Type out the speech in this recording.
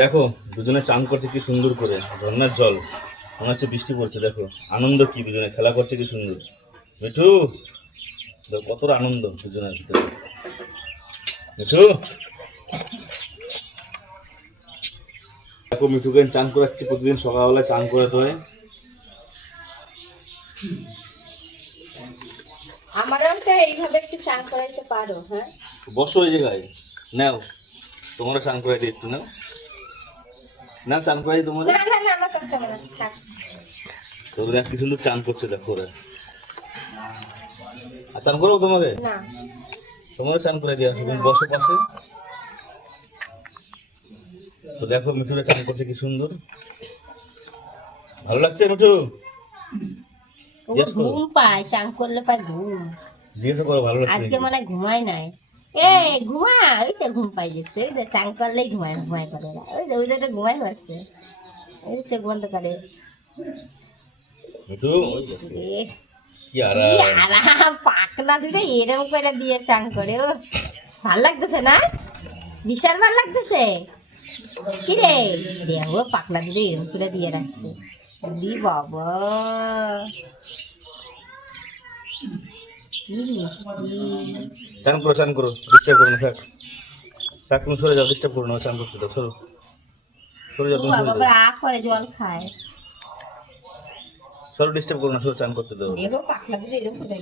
দেখো দুজনে চান করছে কি সুন্দর করে, ঝর্ণার জল মনে হচ্ছে বৃষ্টি পড়ছে। দেখো আনন্দ কি, দুজনে খেলা করছে কি সুন্দর। মিঠু দেখো কতটা আনন্দ দুজনের ভিতরে। মিঠু দেখো মিঠুকে চান করাচ্ছি প্রতিদিন সকালবেলা, চান করে তো আমারও তো এইভাবে একটু চান করাইতে পারো। হ্যাঁ, বসো ওই জায়গায়, নাও তোমরা চান করাই দিই, একটু নাও নাও চান করাই তোমার। না না না, আমার করতে হবে না, থাক। তোদের কি সুন্দর চান করছে দেখো ওরা। আর চান করবো তোমাকে, না তোমারও চান করে দেওয়া, তুমি বসো পাশে। তো দেখো মিঠুরা চান করছে কি সুন্দর, ভালো লাগছে মিঠু? ও জিজ্ঞেস করো, ঘুম পায়, চান করলে পায় ঘুম। জিজ্ঞেস করো ভালো লাগছে আজকে নাকি? মনে হয় ঘুমাই নাই। এ ঘুমা, ওই তো ঘুম পাই যাচ্ছে, ওই তো চান করলেই ঘুমায় ঘুমায় করে না, ওই তো ঘুমাই পাচ্ছে, এই চোখ বন্ধ করে। মিঠু ওই ইস দেখো, রে, কি কি আরাম। আরাম, পাখনা দুটো এরম করে দিয়ে চান করে। ও ভাল লাগতেছে না? বিশাল ভাল লাগতেছে। কি রে, দেখো পাখনা দুটো এরম করে দিয়ে রাখছে। দি বাবা, কি মিষ্টি। চান করো ডিস্টার্ব করো না, থাক থাক, তুমি সরে যাও, ডিস্টার্ব করো না, চান করতে দাও, সরো সরে যাও, ও তুমি সরে বাবা, যাও, আ করে জল খায়। সরো ডিস্টার্ব করো না, সরো চান করতে দাও। দেখো পাখনা দুটো এরম করে।